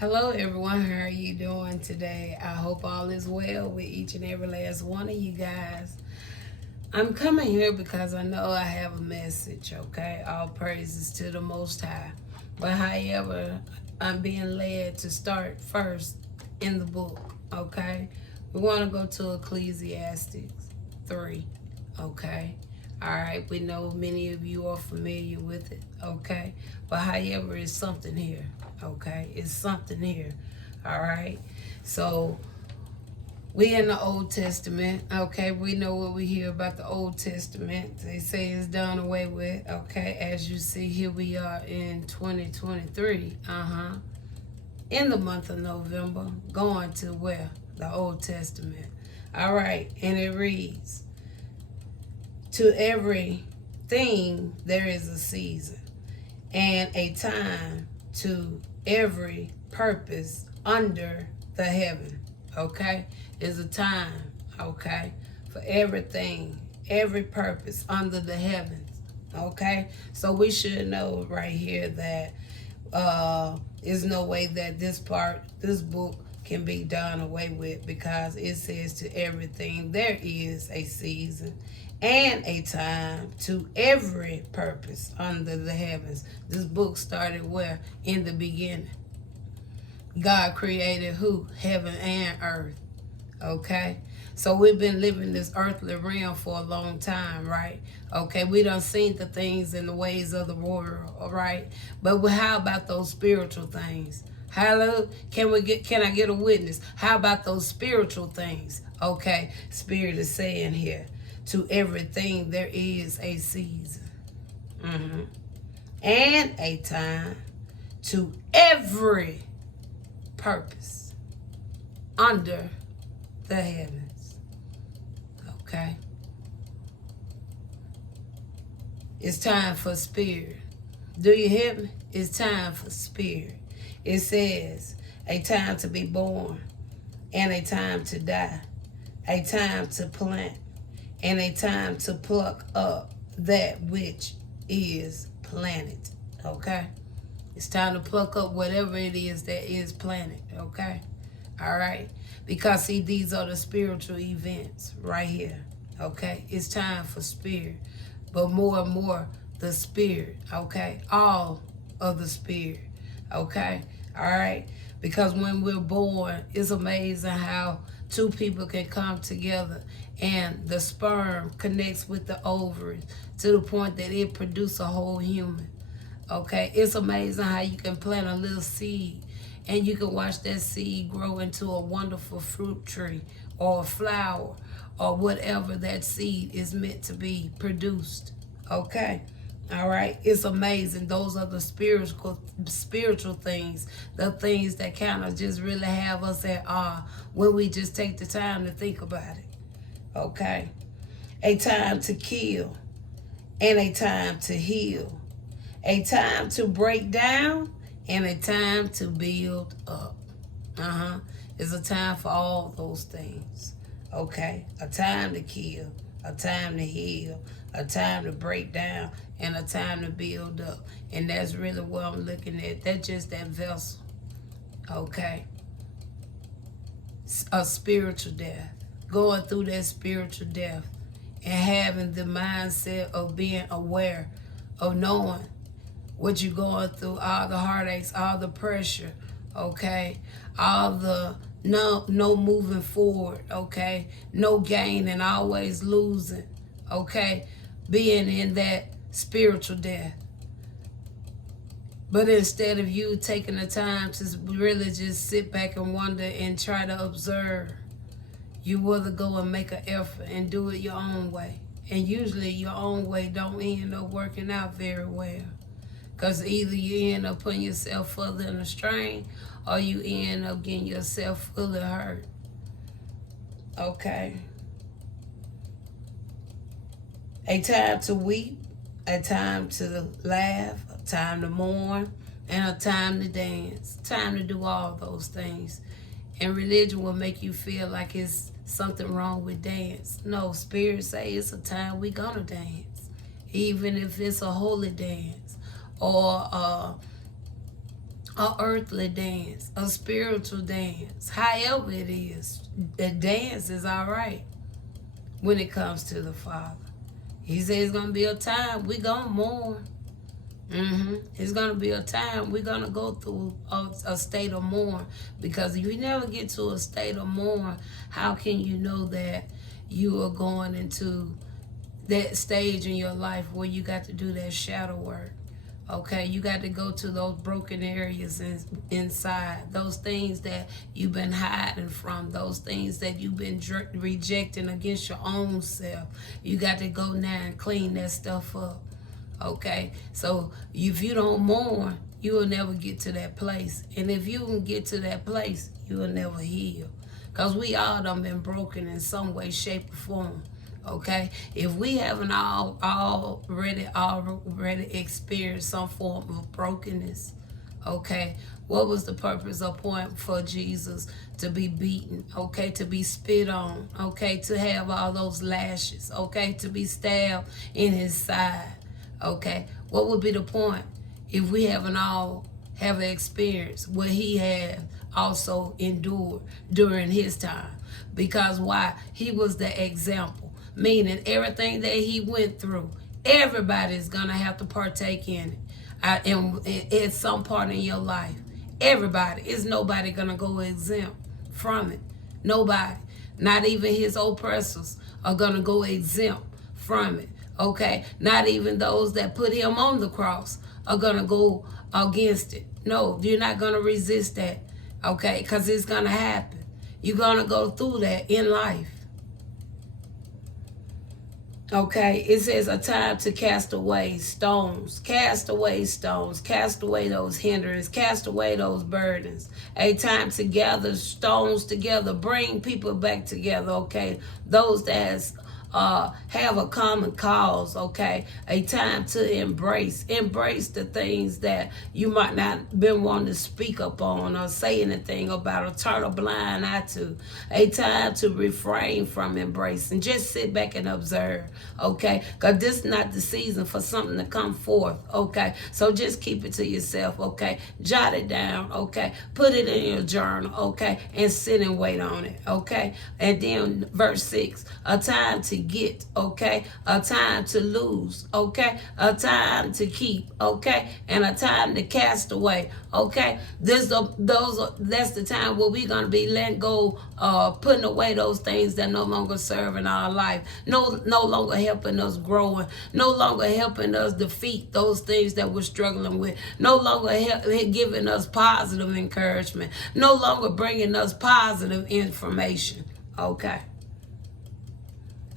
Hello everyone, how are you doing today? I hope all is well with each and every last one of you guys. I'm coming here because I know I have a message, okay? All praises to the Most High. But however, I'm being led to start first in the book, okay? We want to go to Ecclesiastes 3, okay? All right, we know many of you are familiar with it, okay? But however, it's something here, okay? It's something here, all right? So we in the Old Testament, okay? We know what we hear about the Old Testament. They say it's done away with, okay? As you see, here we are in 2023, in the month of November, going to where? The Old Testament. All right, and it reads, to everything there is a season and a time to every purpose under the heaven. Okay? There's a time, okay, for everything, every purpose under the heavens. Okay? So we should know right here that there's no way that this book can be done away with, because it says to everything there is a season and a time to every purpose under the heavens. This book started where? In the beginning. God created who? Heaven and earth. Okay? So we've been living this earthly realm for a long time, right? Okay, we done seen the things and the ways of the world, all right? But how about those spiritual things? Hello? Can I get a witness? How about those spiritual things? Okay, Spirit is saying here, to everything there is a season. And a time to every purpose under the heavens. Okay? It's time for spirit. Do you hear me? It's time for spirit. It says a time to be born and a time to die, a time to plant and a time to pluck up that which is planted. Okay? It's time to pluck up whatever it is that is planted. Okay? All right? Because see, these are the spiritual events right here. Okay? It's time for spirit. But more and more, the spirit. Okay? All of the spirit. Okay? All right? Because when we're born, it's amazing how two people can come together and the sperm connects with the ovaries to the point that it produces a whole human. Okay? It's amazing how you can plant a little seed and you can watch that seed grow into a wonderful fruit tree or a flower or whatever that seed is meant to be produced. Okay? All right? It's amazing. Those are the spiritual things, the things that kind of just really have us at awe when we just take the time to think about it. Okay? A time to kill and a time to heal. A time to break down and a time to build up. It's a time for all those things. Okay? A time to kill, a time to heal, a time to break down, and a time to build up. And that's really what I'm looking at. That's just that vessel. Okay? A spiritual death. Going through that spiritual death and having the mindset of being aware of knowing what you're going through, all the heartaches, all the pressure, okay? All the no moving forward, okay? No gain and always losing, okay? Being in that spiritual death. But instead of you taking the time to really just sit back and wonder and try to observe, you rather go and make an effort and do it your own way. And usually your own way don't end up working out very well. Because either you end up putting yourself further in a strain or you end up getting yourself fully hurt. Okay? A time to weep, a time to laugh, a time to mourn, and a time to dance. Time to do all those things. And religion will make you feel like it's something wrong with dance. No, Spirit say it's a time we gonna dance. Even if it's a holy dance or a earthly dance, a spiritual dance. However it is, the dance is all right when it comes to the Father. He says it's going to be a time we're going to mourn. It's going to be a time we're going to go through a state of mourn. Because if you never get to a state of mourn, how can you know that you are going into that stage in your life where you got to do that shadow work? Okay, you got to go to those broken areas inside, those things that you've been hiding from, those things that you've been rejecting against your own self. You got to go now and clean that stuff up. Okay, so if you don't mourn, you will never get to that place. And if you can get to that place, you will never heal. Because we all done been broken in some way, shape, or form. Okay, if we haven't already experienced some form of brokenness, okay, what was the purpose or point for Jesus to be beaten, okay, to be spit on, okay, to have all those lashes, okay, to be stabbed in his side, okay? What would be the point if we haven't experienced what he had also endured during his time? Because why? He was the example. Meaning everything that he went through, everybody's going to have to partake in it at some part in your life. Everybody. Is nobody going to go exempt from it. Nobody. Not even his oppressors are going to go exempt from it. Okay? Not even those that put him on the cross are going to go against it. No, you're not going to resist that. Okay? Because it's going to happen. You're going to go through that in life. Okay, it says a time to cast away stones. Cast away stones. Cast away those hindrances. Cast away those burdens. A time to gather stones together. Bring people back together, okay? Those that have a common cause, okay? A time to embrace the things that you might not been wanting to speak up on or say anything about or turn a blind eye to. A time to refrain from embracing. Just sit back and observe, okay? Because this is not the season for something to come forth, okay? So just keep it to yourself, okay? Jot it down, okay? Put it in your journal, okay? And sit and wait on it, okay? And then verse 6, a time to get, okay? A time to lose, okay? A time to keep, okay? And a time to cast away, okay? That's the time where we're going to be letting go, putting away those things that no longer serve in our life, no longer helping us growing, no longer helping us defeat those things that we're struggling with, no longer giving us positive encouragement, no longer bringing us positive information, okay?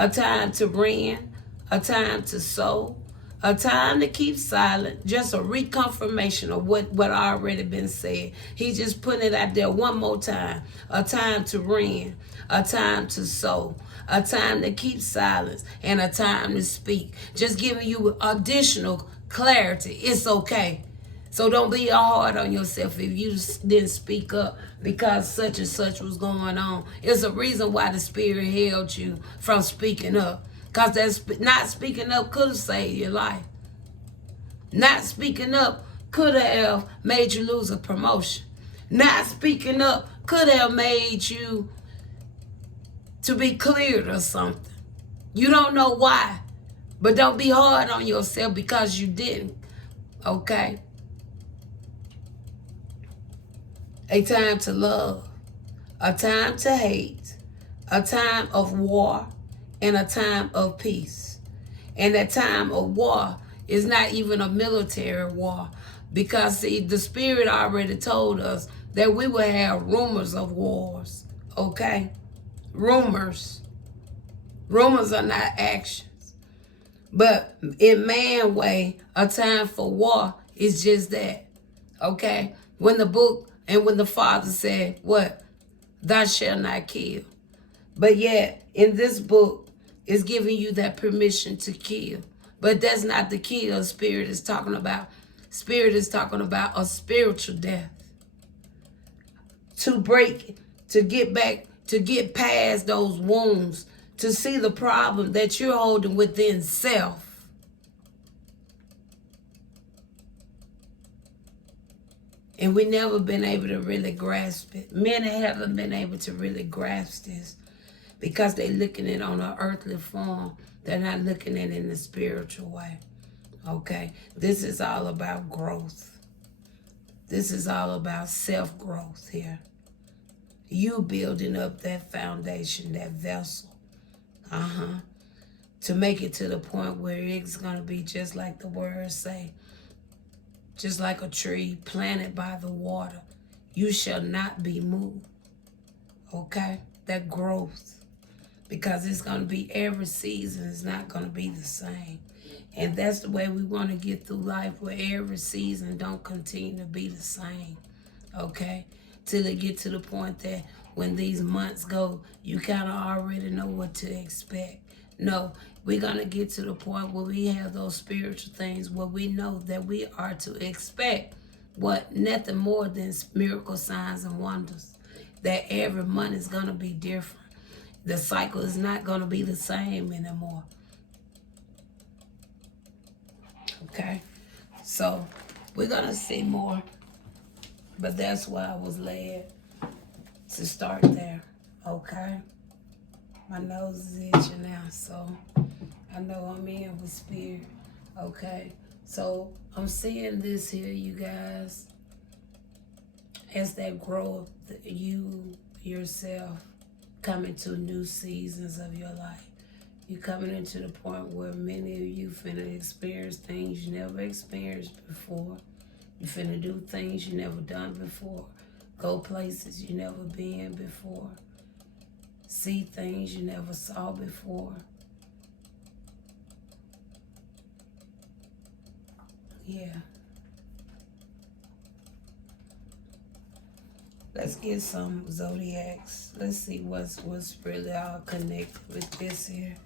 A time to rend, a time to sow, a time to keep silent, just a reconfirmation of what already been said. He's just putting it out there one more time. A time to rend, a time to sow, a time to keep silence, and a time to speak. Just giving you additional clarity. It's okay. So don't be hard on yourself if you didn't speak up because such and such was going on. It's a reason why the Spirit held you from speaking up. Because not speaking up could have saved your life. Not speaking up could have made you lose a promotion. Not speaking up could have made you to be cleared or something. You don't know why. But don't be hard on yourself because you didn't. Okay? A time to love, a time to hate, a time of war, and a time of peace. And that time of war is not even a military war because, see, the Spirit already told us that we will have rumors of wars, okay? Rumors. Rumors are not actions. But in man way, a time for war is just that, okay? When the Father said, what? Thou shalt not kill. But yet, in this book, it's giving you that permission to kill. But that's not the kill Spirit is talking about. Spirit is talking about a spiritual death. To break, to get back, to get past those wounds, to see the problem that you're holding within self. And we never been able to really grasp it. Many haven't been able to really grasp this because they're looking at it on an earthly form. They're not looking at it in the spiritual way. Okay? This is all about growth. This is all about self-growth here. You building up that foundation, that vessel. To make it to the point where it's going to be just like the words say. Just like a tree planted by the water. You shall not be moved. Okay? That growth. Because it's going to be every season. It's not going to be the same. And that's the way we want to get through life, where every season don't continue to be the same. Okay? Till it get to the point that when these months go, you kind of already know what to expect. No, we're going to get to the point where we have those spiritual things where we know that we are to expect nothing more than miracle signs and wonders. That every month is going to be different. The cycle is not going to be the same anymore. Okay? So, we're going to see more. But that's why I was led to start there. Okay? My nose is itching now, so I know I'm in with spirit. Okay? So, I'm seeing this here, you guys, as that growth, you yourself coming to new seasons of your life. You're coming into the point where many of you finna experience things you never experienced before. You finna do things you never done before. Go places you never been before. See things you never saw before. Yeah. Let's get some zodiacs. Let's see what's really all connected with this here.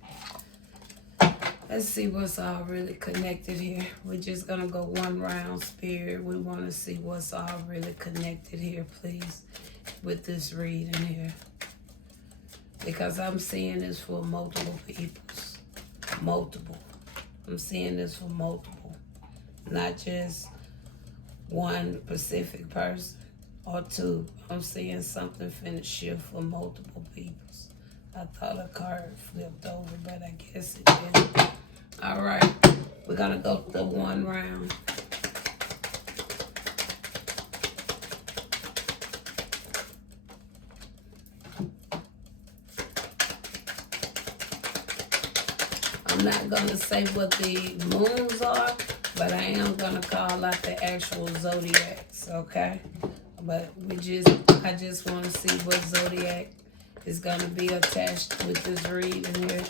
Let's see what's all really connected here. We're just going to go one round, Spirit. We want to see what's all really connected here, please, with this reading here. Because I'm seeing this for multiple peoples. Multiple. I'm seeing this for multiple. Not just one specific person or two. I'm seeing something finna shift for multiple peoples. I thought a card flipped over, but I guess it didn't. All right, we're gonna go the one round. I'm not gonna say what the moons are, but I am gonna call out the actual zodiacs, okay? But I just want to see what zodiac is gonna be attached with this reading here.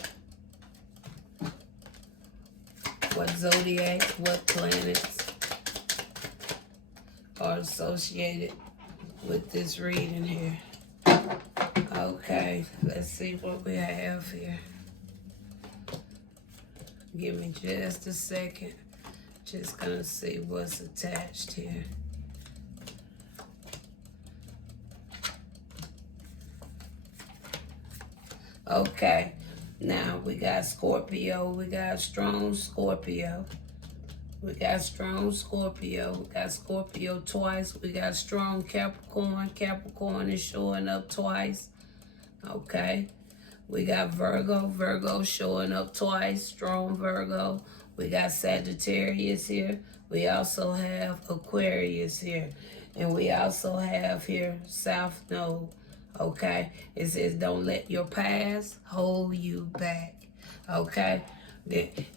What zodiac, what planets are associated with this reading here. Okay, let's see what we have here. Give me just a second. Just gonna see what's attached here. Okay, now we got Scorpio. We got strong Scorpio. We got strong Scorpio. We got Scorpio twice. We got strong Capricorn. Capricorn is showing up twice. Okay. We got Virgo. Virgo showing up twice. Strong Virgo. We got Sagittarius here. We also have Aquarius here. And we also have here South Node. Okay? It says don't let your past hold you back. Okay?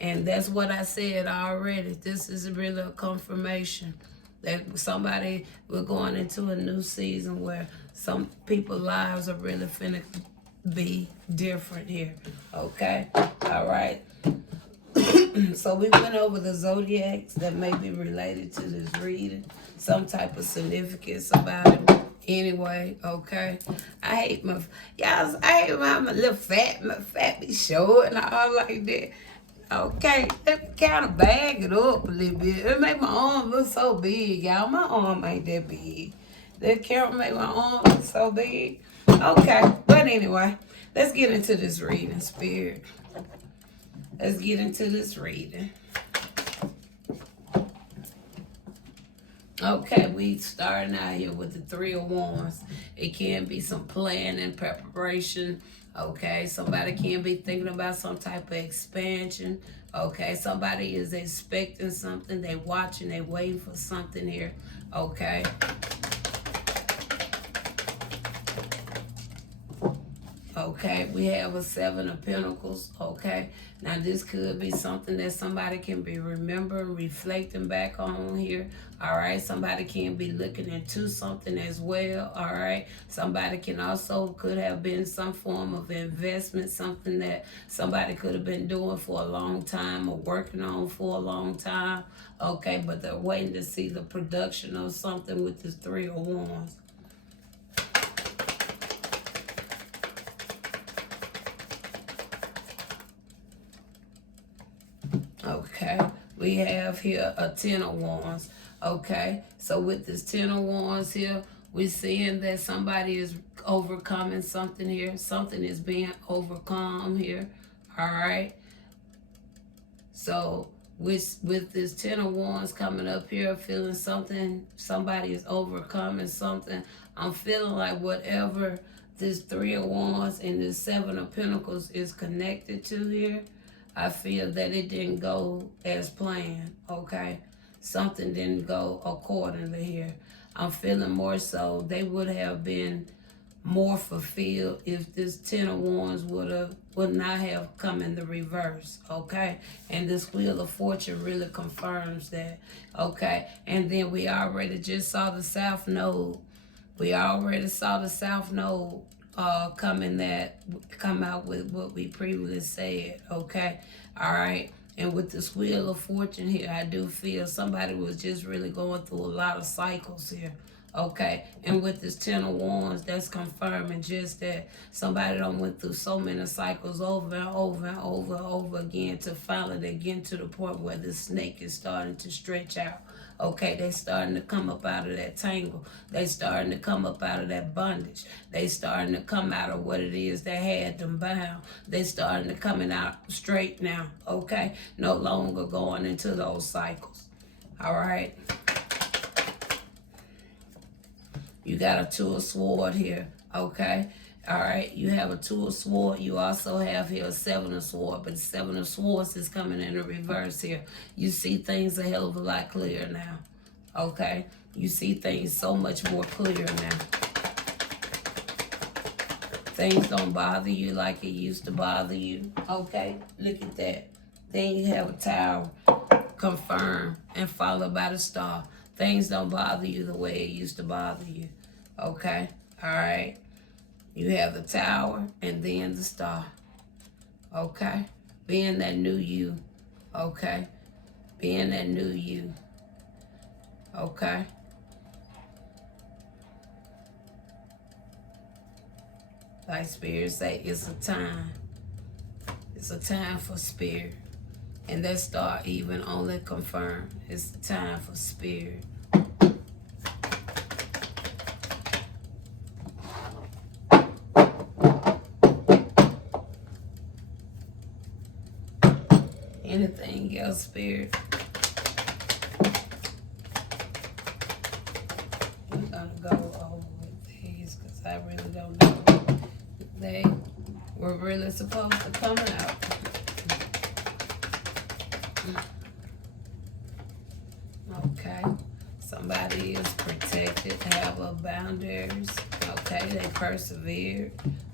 And that's what I said already. This is really a confirmation that we're going into a new season where some people's lives are really finna be different here. Okay? All right. So we went over the zodiacs that may be related to this reading. Some type of significance about it. Anyway, okay. I hate my little my fat be short and all like that. Okay, let me kind of bag it up a little bit. It make my arm look so big, y'all. My arm ain't that big. That camera make my arm look so big. Okay, but anyway, let's get into this reading, Spirit. Let's get into this reading. Okay, we starting out here with the Three of Wands. It can be some planning, preparation. Okay, somebody can be thinking about some type of expansion. Okay, somebody is expecting something. They watching, they waiting for something here. Okay. Okay, we have a Seven of Pentacles. Okay, now this could be something that somebody can be remembering, reflecting back on here. All right, somebody can be looking into something as well. All right, somebody can also could have been some form of investment, something that somebody could have been doing for a long time or working on for a long time. Okay, but they're waiting to see the production of something with this Three of Wands. Okay, we have here a Ten of Wands. Okay, so with this Ten of Wands here, we're seeing that somebody is overcoming something here. Something is being overcome here. All right. So with this Ten of Wands coming up here, feeling something, somebody is overcoming something. I'm feeling like whatever this Three of Wands and this Seven of Pentacles is connected to here, I feel that it didn't go as planned, okay? Something didn't go accordingly here. I'm feeling more so they would have been more fulfilled if this Ten of Wands would not have come in the reverse, okay? And this Wheel of Fortune really confirms that, okay? And then we already just saw the South Node. We already saw the South Node come out with what we previously said, okay? All right. And with this Wheel of Fortune here, I do feel somebody was just really going through a lot of cycles here. Okay, and with this Ten of Wands, that's confirming just that somebody done went through so many cycles over and over and over and over again to finally they get to the point where the snake is starting to stretch out. Okay, they starting to come up out of that tangle. They starting to come up out of that bondage. They starting to come out of what it is that had them bound. They starting to coming out straight now. Okay, no longer going into those cycles. All right. You got a Two of Swords here, okay? All right, you have a Two of Swords. You also have here a Seven of Swords, but the Seven of Swords is coming in the reverse here. You see things a hell of a lot clearer now, okay? You see things so much more clear now. Things don't bother you like it used to bother you, okay? Look at that. Then you have a Tower, confirm, and followed by the Star. Things don't bother you the way it used to bother you. Okay? All right? You have the Tower and then the Star. Okay? Being that new you. Okay? Being that new you. Okay? Like Spirit say, it's a time. It's a time for Spirit. And that Star even only confirmed it's the time for Spirit. Anything else, Spirit? We're gonna go over with these because I really don't know. They were really supposed to come out. Okay, somebody is protected, have a boundaries. Okay, they persevered.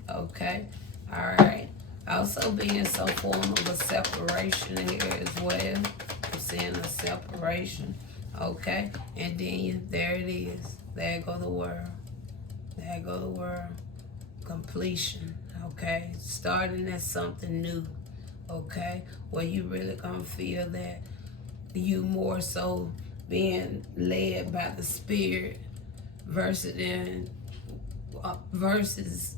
Okay, all right. Also being some form of a separation here as well. I'm seeing a separation. Okay, and then there it is. There go the world. There go the world. Completion. Okay, starting at something new. Okay, where you really gonna feel that you more so being led by the Spirit versus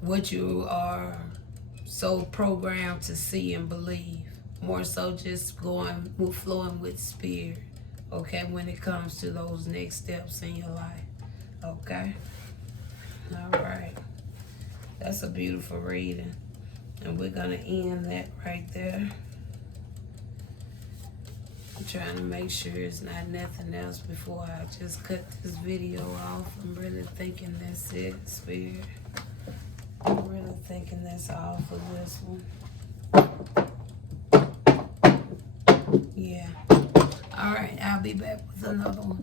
what you are so programmed to see and believe. More so just flowing with Spirit. Okay, when it comes to those next steps in your life. Okay, all right. That's a beautiful reading, and we're gonna end that right there. I'm trying to make sure it's not nothing else before I just cut this video off. I'm really thinking that's it, Spirit. I'm really thinking that's all for this one. Yeah. All right, I'll be back with another one.